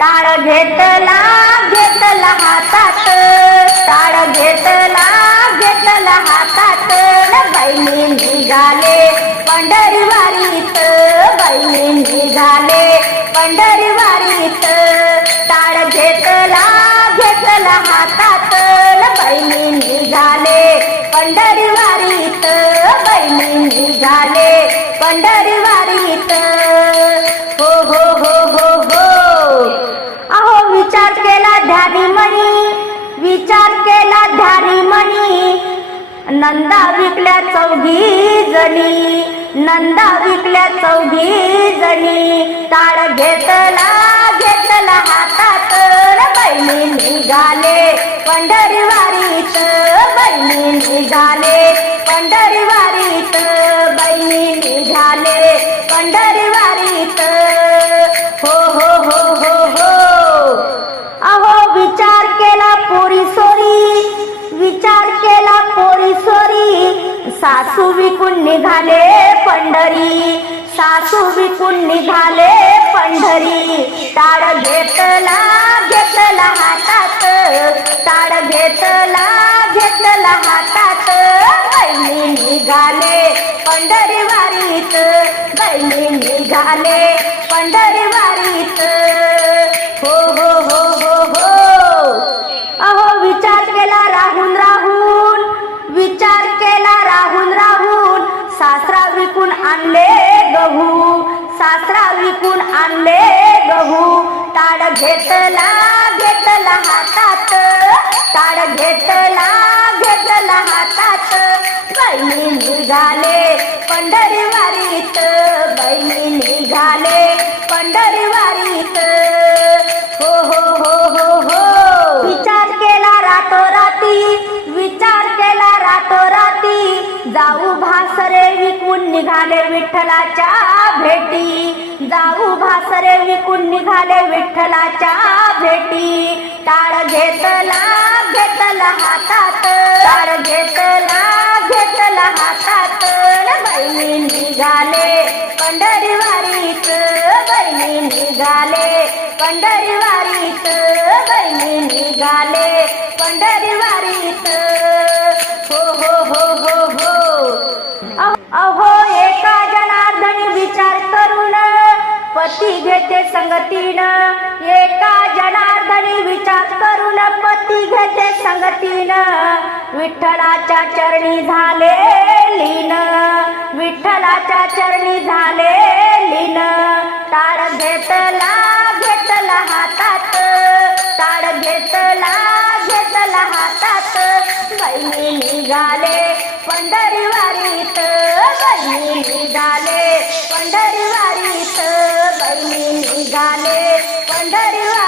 ताळ घेतला घेतला हातात. ताळ घेतला घेतला हातात. न बहिणी निघाले पंढरी वारीत बहिणी निघाले पंढरी वारीत घेतला घेतला हातात. न बहिणी निघाले पंढरी वारीत बहिणी निघाले पंढरी नंदा विकल्या चौघी जणी नंदा विकल्या चौघी जणी. ताळ घेतला घेतला हातात बहिणी निघाले. पंढरीवारीत बहिणी निघाले. पंढरीवारीत बहिणी निघाले. पंढरीवारीत हो हो हो हो हो. अहो विचार केला पोरी सोरी. विचार सासू विकून निघाले पंढरी. सासू विकून निघाले पंढरी. टाळ घेतला घेतला हातात. टाळ घेतला घेतला हातात. बहिणी निघाले पंढरी वारीत बहिणी निघाले पंढरी आणले गहू ताड घेतला घेतला हातात. ताड घेतला घेतला हातात. बहिणी निघाले पंढरी वारीत बहिणी निघाले पंढरी वारीत निघाले विठ्ठलाच्या भेटी. जाऊ भासरे विकून निघाले विठ्ठलाच्या भेटी. टाळ घेतला घेतला हातात. टाळ घेतला घेतला हातात. न बहिणी निघाले पंढरी वारीत बहिणी निघाले पंढरी वारीत बहिणी निघाले पंढरी वरील विचार करून पती घेते संगतीन. विठ्ठलाच्या चरणी झाले लीन. विठ्ठलाच्या चरणी झाले लीन. तार घेतला घेतला हातात. तार घेतला घेतला हातात. बहिणी निघाले पंढरीवारीत बहिणी निघाले पंढरीवारीत. बहिणी निघाले पंढरीवारी